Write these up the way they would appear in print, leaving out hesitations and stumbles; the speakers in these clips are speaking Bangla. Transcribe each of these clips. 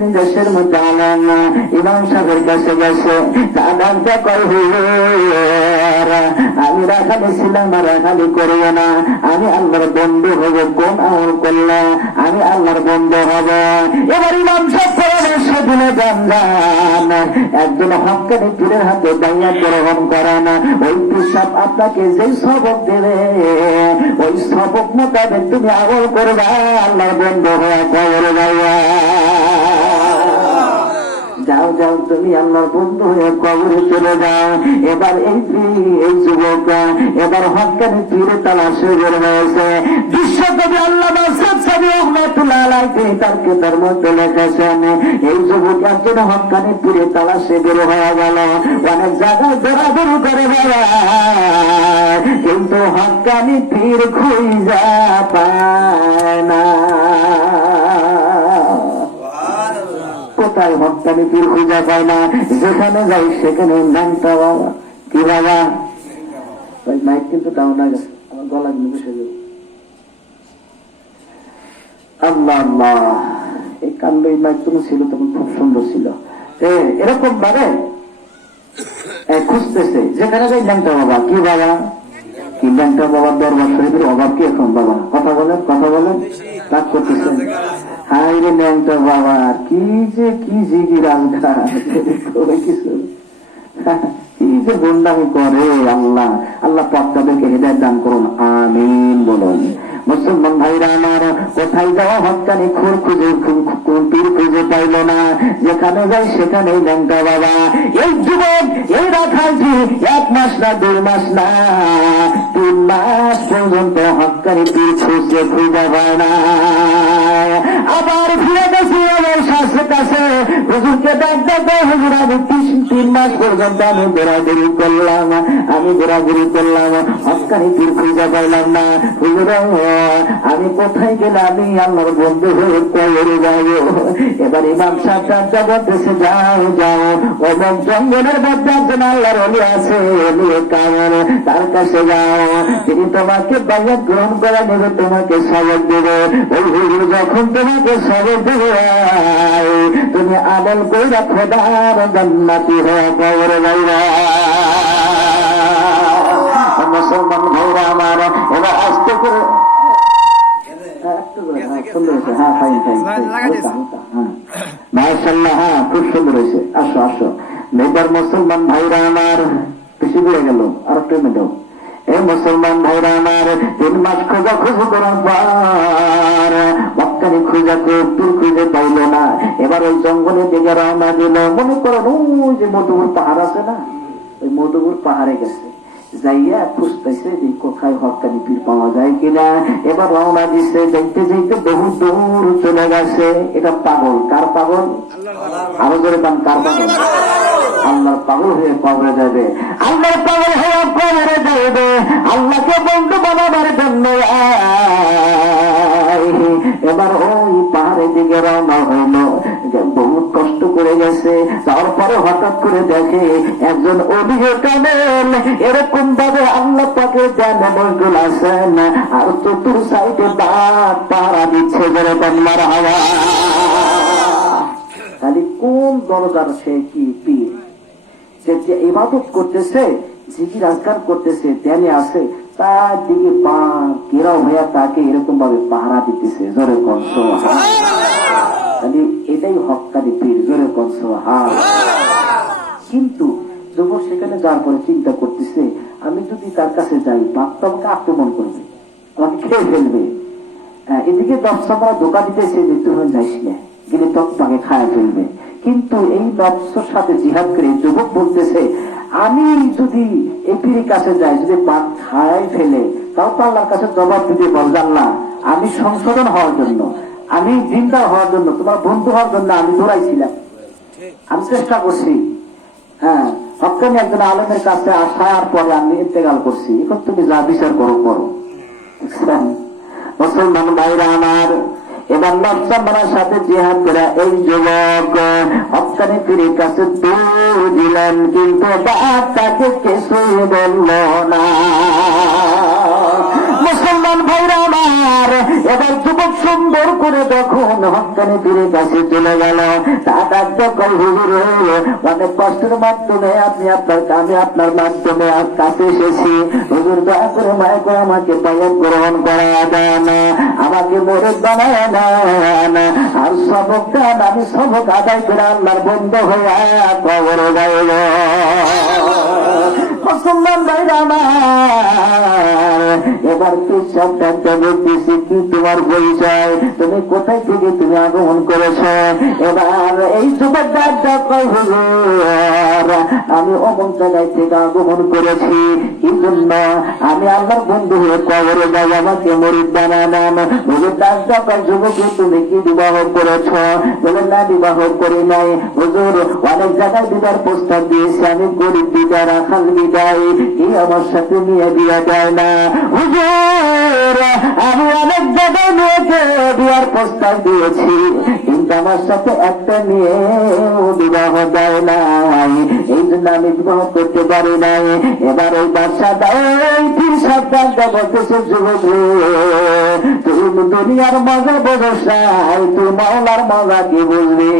দেশের মধ্যে আলেন ইমাম সাহেবের কাছে গেছে, আদানটা কয় আমি রাখালি ছিলাম, রাখালি করবো না, আমি আল্লাহর বন্ধু হব। কোন আমল করলে আমি আল্লাহর বন্ধু হব? এবার ইমাম সাহেব পরামর্শ দিলে যান একজন হক্কানি পীরের হাতে বাইয়াত গ্রহণ করেন। ওই পীর সাহেব আপনাকে যে সবক দেবে ওই সবক মোতাবেক তুমি আমল করবা, আল্লাহর বন্ধু হয়ে কবরে যাইবা। যাও যাও, তুমি আল্লাহর বন্ধু হয়ে কবরে চলে যাও। এবার এই যুবক এবার হক্কানি পীরে তালাশে বের হয়েছে। বিশ্বকবি আল্লামা সাদ সাদি রহমাতুল্লাহ আলাইহি তার কিতাবের মধ্যে লিখেছেন, এই যুবক একজন হক্কানি পীরে তালাশে বের হয়ে গেল। অনেক জায়গায় দৌড়াদৌড়ি করে বেড়ায়, কিন্তু হক্কানি পীর খুঁজা পায় না। কোথায় হক্কানি পীর খুঁজা পায় না? যেখানে যাই সেখানে নামটা বাবা কি বাবা ওই মাইক কিন্তু টাউন না গেছে, আমার গলা কিন্তু বসে যাবে। আল্লাহ আল্লাহ, এই কাণ্ড এই মাইক তুমি ছিল তখন খুব সুন্দর ছিল। এরকম ভাবে খুঁজতেছে যেখানে যাই নামটা বাবা কি বাবা কি নামটা বাবার দরবার শরীফের অভাব কি এখন বাবা? কথা বলেন কথা বলেন, রাগ করতেছেন। হাই রে ন্যাংটা বাবা, কি যে রাজঘা কিছু কি যে গুন্ডামি করে। আল্লাহ আল্লাহ পাক তাদেরকে হেদায়েত দান করুন, আমিন বলুন। মুসলমান ভাইরা আমার, কোথায় যাওয়া হক্কানি খুর খুঁজে পীর খুঁজে পাইল না, যেখানে যাই সেখানে ন্যাংটা বাবা। এই যুবক এই রাখালজি 1 মাস না 2 মাস না 3 মাস পর্যন্ত হক্কানি পীর খুঁজে পায় না। আবার ফিরে গেছি আমার শাস্ত্রের কাছে, হুজুরকে ডাক ডাক, হুজুর আমি 3 মাস পর্যন্ত আমি ঘোরাঘুরি করলাম, হক্কানি পীর খুঁজে পাইলাম না। হুজুর আমি কোথায় গেলে আমি আল্লাহর বন্ধু হয়ে কবরে যাব? এবার ইমাম সাহেব ডাক্তার বলতেছে, যাও যাও, এবং জঙ্গলের মধ্যে একজন আল্লাহর ওলি আছে, কামর, তার কাছে যাও, তিনি তোমাকে বাইয়াত গ্রহণ করে নেবে, তোমাকে সবক দেবে। ওই হুজুর যখন তোমাকে সবক দেবে তুমি আমল কইরা খোদার জান্নাতি হয়ে কবরে যাইবা। মুসলমান ভাইরা আমার, এবার আস্তে করে মাশাআল্লাহ, হ্যাঁ খুব সুন্দর হয়েছে। আসো আসো, এবার মুসলমান ভাইরা আমার বেশি বেড়ে গেল, আর একটু মেটাও। এই মুসলমান ভাইরা আমার 3 মাস খোঁজাখুঁজি করার পর হক্কানি খুঁজে পাইল না। এবার ওই জঙ্গলের দিকে রওনা দিল। মনে করেন ওই যে মধুপুর পাহাড় আছে না, ওই মধুপুর পাহাড়ে গেছে, যাইয়া খুঁজতেছে যে কোথায় হক্কানি পীর পাওয়া যায় কিনা। এবার রওনা দিচ্ছে, দেখতে যাইতে বহু দূর চলে গেছে। এটা পাগল, কার পাগল? আরো জোরে পান, কার পাগল? আল্লাহর পাগল হয়ে কবরে যাবে, আল্লাহর পাগল হয়ে কবরে যাবে, আল্লাহকে বন্ধু বানাবার জন্য। এবার ওই পাহাড়ের দিকে রওনা হইল, বহুত কষ্ট করে গেছে। তারপরে হঠাৎ করে দেখে একজন অভিযোগ কামেল এরকম ভাবে আল্লাহ পাকের জ্ঞানে মশগুল আছেন, আর চতুর সাইডে দাঁত পাড়া দিচ্ছে ধরে বাংলার হাওয়া। খালি কোন দরজার সে কি পীর, যে ইবাদত করতেছে, জিকির আজকার করতেছে, ধ্যানে আছে, তার দিকে পা ঘেরাও হইয়া তাকে এরকম ভাবে পাহারা দিতেছে। জোরে কনস, এটাই হক্কানি পীর। জোরে কনস। কিন্তু যখন সেখানে যাওয়ার পরে চিন্তা করতেছে, আমি যদি তার কাছে যাই বাপ তো আমাকে আক্রমণ করবে, আমাকে খেয়ে ফেলবে। এদিকে 10 টাকা ধোকা দিতেছে যে তুই যাইস না, গেলে তোমাকে খায় ফেলবে। কিন্তু এই নফসের সাথে জিহাদ করে যুবক বলতেছে, আমি যদি এই পীরের কাছে যাই, যদি বাঘ খায় ফেলে, তাও তো আল্লাহর কাছে জবাব দিতে পারবো, আল্লাহ আমি সংশোধন হওয়ার জন্য, আমি দিনদার হওয়ার জন্য, তোমার বন্ধু হওয়ার জন্য আমি দৌড়াইছিলাম, আমি চেষ্টা করছি। হ্যাঁ, হক্কানি একজন আলেমের কাছে আসার পরে আমি ইন্তেকাল করছি, এখন তুমি যা বিচার করো করো। মুসলমান ভাইরা আমার, এবার নফসার সাথে জিহাদ করে এই যুবক হক্কানি পীরের কাছে দৌড় দিলেন, কিন্তু তাকে কিছুই বলল না। মুসলমান ভাইরা আমার, এবার যুবক সুন্দর করে তখন হকানি ফিরে কাছে চলে গেল। তার যখন হুজুর অনেক কষ্টের মাধ্যমে আমি আপনার মাধ্যমে কাছে এসেছি, হুজুর দয়া করে মায়া করে আমাকে বায়াত গ্রহণ করা দেন, আমাকে মুরিদ বানায় না। আর সবক দেন, আমি সবক আদায় করে আল্লাহর বন্ধু হয়ে কবরে যাইব। মুসলমান ভাইরা আমার, এবার তুই সবটা বলতেছি, কি তোমার পরিচয়, তুমি কোথায় থেকে তুমি আগমন করেছ? এবার এই যুবকটা কয় হুজুর আমি অমন জায়গায় থেকে আগমন করেছি, কি জন্য? আমি আল্লাহর বন্ধু হয়ে কবরে যাই, আমাকে মুরিদ বানান। হুজুর ডাকটা কয় যুবক তুমি কি বিবাহ করেছ? বলে না বিবাহ করি নাই হুজুর, অনেক জায়গায় বিবাহ প্রস্তাব দিয়েছি, আমি গরিব বিদা রাখাল বিদায়, কি আমার সাথে নিয়ে বিয়ে দেয় না? হুজুর আমি অনেক জায়গায় মেয়েকে বিয়ার প্রস্তাব দিয়েছি, কিন্তু আমার সাথে একটা মেয়ে বিবাহ দেয় নাই, এই জন্য আমি বিবাহ করতে পারি নাই। এবার ওই বাচ্চাটা ওই তিন সপ্তাহটা বলতেছে যুবক তুমি দুনিয়ার মজা বোঝস নাই, তুই মাওলার মজা কি বুঝবি?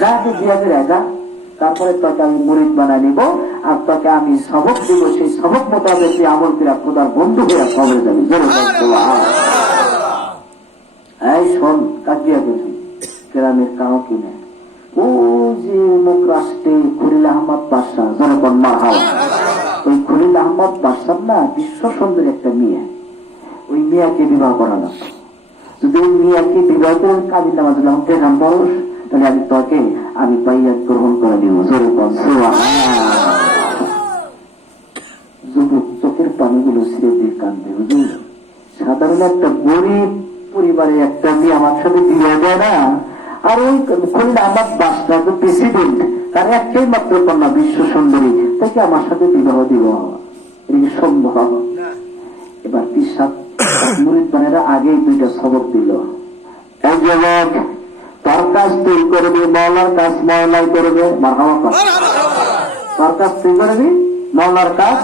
যা তুই বিয়ে করে যা, তারপরে তোকে আমি মুরিদ বানায় নিব, আর তোকে আমি সবক দিব, সেই সবক মোতাবেক তুই আমল করে খোদার বন্ধু হয়ে খবরে যাবি। এই শোন, কাজিয়া গেছি গ্রামের কাউ কিনে ও যে মুখ রাষ্ট্রে খলিল আহমদ বাদশাহ, জনগণ মারহাবা, ওই খলিল আহমদ বাদশাহ না বিশ্ব সুন্দর একটা মেয়ে, ওই মেয়েকে বিবাহ করানো। যদি ওই মেয়েকে বিবাহ করে কাজী নামাজ দেখান পরশ, তাহলে আমি তোকে আমি বাইয়াত গ্রহণ করে নিব। যুবক চোখের পানিগুলো ছিঁড়ে দিয়ে কান্দে। হুজুর সাধারণ একটা গরিব পরিবারে একটা মেয়ে আমার সাথে বিয়ে দেয় না, আর ওই খলিল আহমদ বাদশাহ প্রেসিডেন্ট, তার একটাই মাত্র কন্যা বিশ্ব সুন্দরী, তাকে আমার সাথে বিবাহ দিব, এটা সম্ভব? এবার পিসাব মুরিদ বানেরা আগেই দুইটা সবক দিল। এক যুবক তার কাজ তুই করবি, মৌলার কাজ মৌলাই করবে, তার কাজ তুই করবি, মৌলার কাজ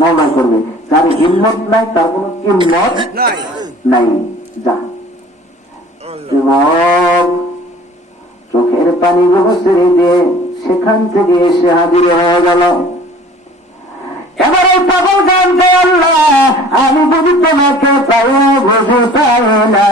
মৌলাই করবে। যার হিম্মত নাই, তার কোন কিম্মত নাই। যা যুবক চোখের পানিগুলো ছেড়ে দিয়ে সেখান থেকে এসে হাজির হয়ে গেল। এবার এই পাগল জানতে আল্লাহ আমি যদি তোমাকে পাই বুঝতে পাই না